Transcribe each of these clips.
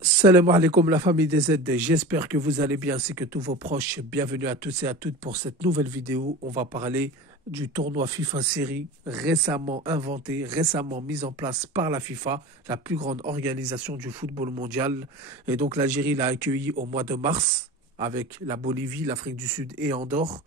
Salam alaikum la famille des Z, j'espère que vous allez bien ainsi que tous vos proches. Bienvenue à tous et à toutes pour cette nouvelle vidéo. On va parler du tournoi FIFA Série récemment inventé, récemment mis en place par la FIFA, la plus grande organisation du football mondial. Et donc l'Algérie l'a accueilli au mois de mars avec la Bolivie, l'Afrique du Sud et Andorre,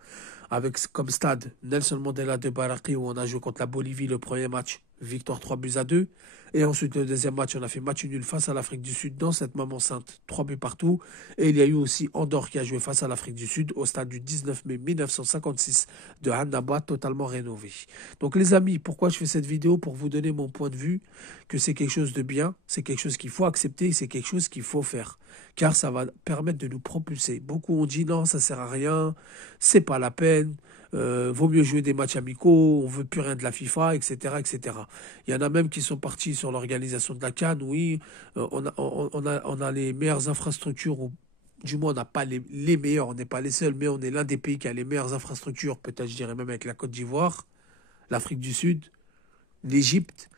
avec comme stade Nelson Mandela de Baraki où on a joué contre la Bolivie le premier match, victoire 3-2. Et ensuite, le deuxième match, on a fait match nul face à l'Afrique du Sud dans cette même enceinte, 3 buts partout. Et il y a eu aussi Andorre qui a joué face à l'Afrique du Sud au stade du 19 mai 1956 de Annaba, totalement rénové. Donc les amis, pourquoi je fais cette vidéo? Pour vous donner mon point de vue, que c'est quelque chose de bien, c'est quelque chose qu'il faut accepter, c'est quelque chose qu'il faut faire. Car ça va permettre de nous propulser. Beaucoup ont dit non, ça sert à rien, c'est pas la peine. Vaut mieux jouer des matchs amicaux, on veut plus rien de la FIFA, etc., etc. Il y en a même qui sont partis sur l'organisation de la CAN. Oui, on a les meilleures infrastructures, ou du moins on n'a pas les meilleurs, on n'est pas les seuls, mais on est l'un des pays qui a les meilleures infrastructures, peut-être je dirais même avec la Côte d'Ivoire, l'Afrique du Sud, l'Égypte,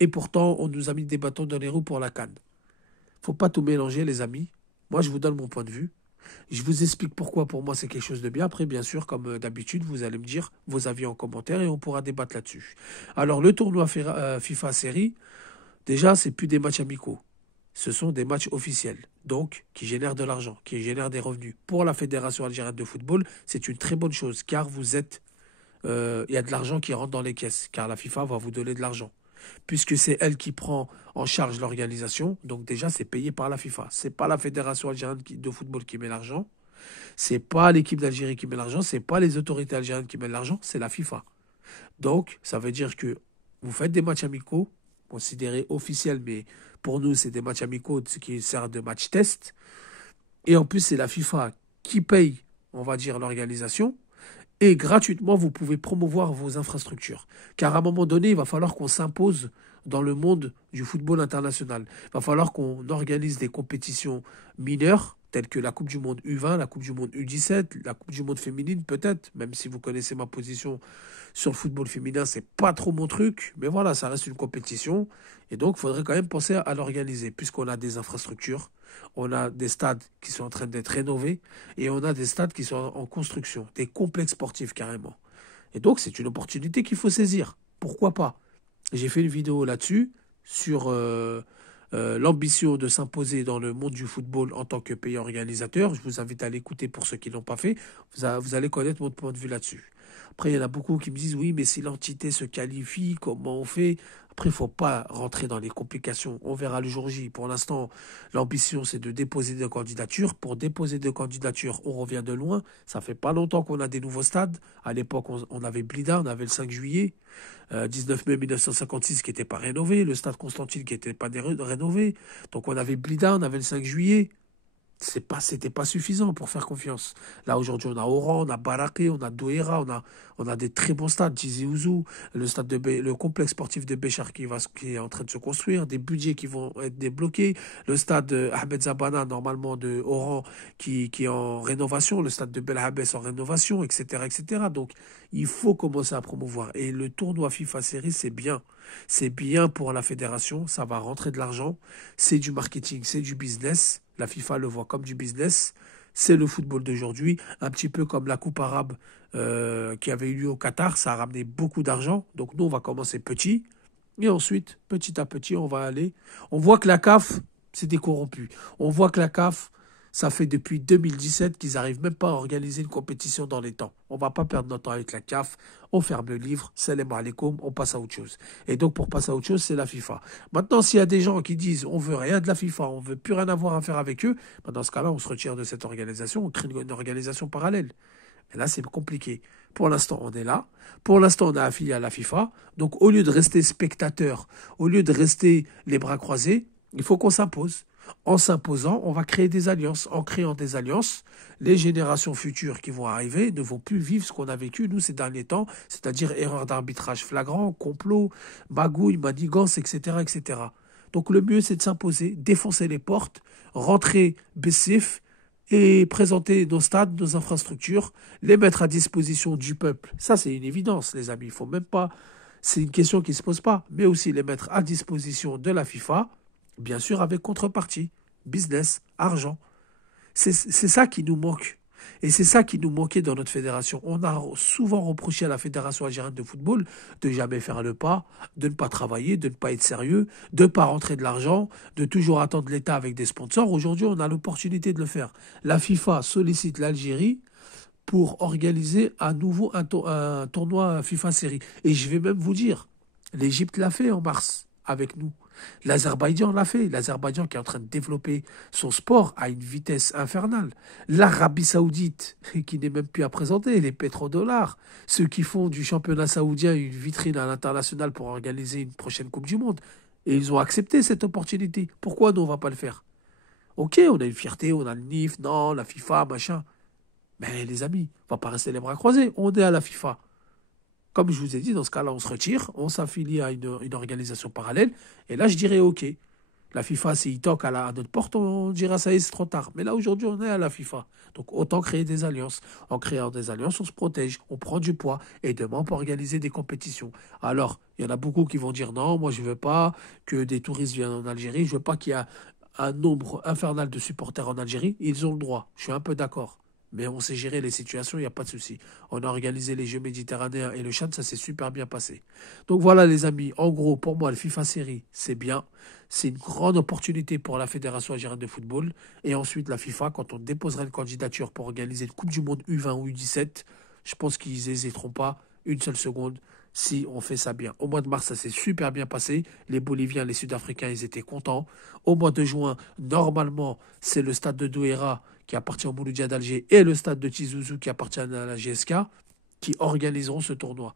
et pourtant on nous a mis des bâtons dans les roues pour la CAN. Faut pas tout mélanger les amis. Moi je vous donne mon point de vue. Je vous explique pourquoi pour moi c'est quelque chose de bien. Après, bien sûr, comme d'habitude, vous allez me dire vos avis en commentaire et on pourra débattre là-dessus. Alors, le tournoi FIFA Série, déjà, c'est plus des matchs amicaux. Ce sont des matchs officiels, donc qui génèrent de l'argent, qui génèrent des revenus. Pour la Fédération algérienne de football, c'est une très bonne chose, car il y a de l'argent qui rentre dans les caisses, car la FIFA va vous donner de l'argent. Puisque c'est elle qui prend en charge l'organisation, donc déjà c'est payé par la FIFA. C'est pas la Fédération algérienne de football qui met l'argent, c'est pas l'équipe d'Algérie qui met l'argent, c'est pas les autorités algériennes qui mettent l'argent, c'est la FIFA. Donc, ça veut dire que vous faites des matchs amicaux, considérés officiels, mais pour nous, c'est des matchs amicaux, ce qui sert de match test. Et en plus, c'est la FIFA qui paye, on va dire, l'organisation. Et gratuitement, vous pouvez promouvoir vos infrastructures. Car à un moment donné, il va falloir qu'on s'impose dans le monde du football international. Il va falloir qu'on organise des compétitions mineures, telles que la Coupe du Monde U20, la Coupe du Monde U17, la Coupe du Monde féminine peut-être, même si vous connaissez ma position sur le football féminin, c'est pas trop mon truc, mais voilà, ça reste une compétition. Et donc, il faudrait quand même penser à l'organiser, puisqu'on a des infrastructures, on a des stades qui sont en train d'être rénovés, et on a des stades qui sont en construction, des complexes sportifs carrément. Et donc, c'est une opportunité qu'il faut saisir. Pourquoi pas? J'ai fait une vidéo là-dessus, sur l'ambition de s'imposer dans le monde du football en tant que pays organisateur. Je vous invite à l'écouter pour ceux qui ne l'ont pas fait. Vous allez connaître mon point de vue là-dessus. Après, il y en a beaucoup qui me disent, oui, mais si l'entité se qualifie, comment on fait? Après, il ne faut pas rentrer dans les complications. On verra le jour J. Pour l'instant, l'ambition, c'est de déposer des candidatures. Pour déposer des candidatures, on revient de loin. Ça fait pas longtemps qu'on a des nouveaux stades. À l'époque, on avait Blida, on avait le 5 juillet. 19 mai 1956 qui n'était pas rénové, le stade Constantine qui n'était pas rénové. Donc on avait Blida, on avait le 5 juillet. C'était pas suffisant pour faire confiance. Là, aujourd'hui, on a Oran, on a Baraké, on a Douéra, on a des très bons stades, Tizi Ouzou, le complexe sportif de Béchar qui est en train de se construire, des budgets qui vont être débloqués, le stade Ahmed Zabana, normalement, de Oran, qui est en rénovation, le stade de Belhabès en rénovation, etc., etc. Donc, il faut commencer à promouvoir. Et le tournoi FIFA Série, c'est bien. C'est bien pour la fédération, ça va rentrer de l'argent, c'est du marketing, c'est du business. La FIFA le voit comme du business. C'est le football d'aujourd'hui, un petit peu comme la Coupe arabe qui avait eu lieu au Qatar. Ça a ramené beaucoup d'argent. Donc nous, on va commencer petit. Et ensuite, petit à petit, on va aller. On voit que la CAF, c'est des corrompus. On voit que la CAF, ça fait depuis 2017 qu'ils n'arrivent même pas à organiser une compétition dans les temps. On ne va pas perdre notre temps avec la CAF. On ferme le livre, salam alaikum, on passe à autre chose. Et donc, pour passer à autre chose, c'est la FIFA. Maintenant, s'il y a des gens qui disent on veut rien de la FIFA, on veut plus rien avoir à faire avec eux, ben dans ce cas-là, on se retire de cette organisation, on crée une organisation parallèle. Et là, c'est compliqué. Pour l'instant, on est là. Pour l'instant, on est affilié à la FIFA. Donc, au lieu de rester spectateur, au lieu de rester les bras croisés, il faut qu'on s'impose. En s'imposant, on va créer des alliances. En créant des alliances, les générations futures qui vont arriver ne vont plus vivre ce qu'on a vécu, nous, ces derniers temps, c'est-à-dire erreur d'arbitrage flagrant, complot, magouille, manigance, etc., etc. Donc, le mieux, c'est de s'imposer, défoncer les portes, rentrer BCF, et présenter nos stades, nos infrastructures, les mettre à disposition du peuple. Ça, c'est une évidence, les amis. Il faut même pas. C'est une question qui ne se pose pas. Mais aussi les mettre à disposition de la FIFA, bien sûr avec contrepartie. business, argent. C'est ça qui nous manque. Et c'est ça qui nous manquait dans notre fédération. On a souvent reproché à la Fédération algérienne de football de jamais faire le pas, de ne pas travailler, de ne pas être sérieux, de ne pas rentrer de l'argent, de toujours attendre l'État avec des sponsors. Aujourd'hui, on a l'opportunité de le faire. La FIFA sollicite l'Algérie pour organiser à nouveau un tournoi FIFA Série. Et je vais même vous dire, l'Égypte l'a fait en mars avec nous. L'Azerbaïdjan l'a fait. L'Azerbaïdjan qui est en train de développer son sport à une vitesse infernale. L'Arabie Saoudite, qui n'est même plus à présenter, les pétrodollars, ceux qui font du championnat saoudien une vitrine à l'international pour organiser une prochaine Coupe du Monde. Et ils ont accepté cette opportunité. Pourquoi nous, on ne va pas le faire? Ok, on a une fierté, on a le NIF, non, la FIFA, machin. Mais les amis, on va pas rester les bras croisés. On est à la FIFA. Comme je vous ai dit, dans ce cas-là, on se retire, on s'affilie à une organisation parallèle. Et là, je dirais OK. La FIFA, s'il toque à notre porte, on dira ça y est, c'est trop tard. Mais là, aujourd'hui, on est à la FIFA. Donc, autant créer des alliances. En créant des alliances, on se protège, on prend du poids. Et demain, on peut organiser des compétitions. Alors, il y en a beaucoup qui vont dire non, moi, je ne veux pas que des touristes viennent en Algérie. Je ne veux pas qu'il y ait un nombre infernal de supporters en Algérie. Ils ont le droit. Je suis un peu d'accord. Mais on sait gérer les situations, il n'y a pas de souci. On a organisé les Jeux méditerranéens et le Tchad, ça s'est super bien passé. Donc voilà les amis, en gros, pour moi, le FIFA Série, c'est bien. C'est une grande opportunité pour la Fédération algérienne de football. Et ensuite, la FIFA, quand on déposera une candidature pour organiser une Coupe du Monde U20 ou U17, je pense qu'ils n'hésiteront pas une seule seconde si on fait ça bien. Au mois de mars, ça s'est super bien passé. Les Boliviens, les Sud-Africains, ils étaient contents. Au mois de juin, normalement, c'est le stade de Douéra qui appartient au Mouloudia d'Alger et le stade de Tizouzou qui appartient à la GSK qui organiseront ce tournoi.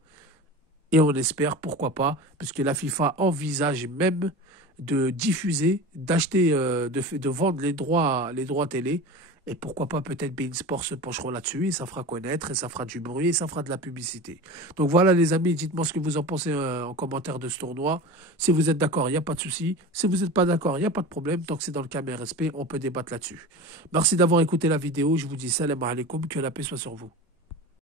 Et on espère, pourquoi pas, puisque la FIFA envisage même de diffuser, d'acheter, de vendre les droits télé. Et pourquoi pas, peut-être beIN Sport se pencheront là-dessus et ça fera connaître, et ça fera du bruit, et ça fera de la publicité. Donc voilà les amis, dites-moi ce que vous en pensez en commentaire de ce tournoi. Si vous êtes d'accord, il n'y a pas de souci. Si vous n'êtes pas d'accord, il n'y a pas de problème. Tant que c'est dans le cadre respect, on peut débattre là-dessus. Merci d'avoir écouté la vidéo. Je vous dis salam alaikum, que la paix soit sur vous.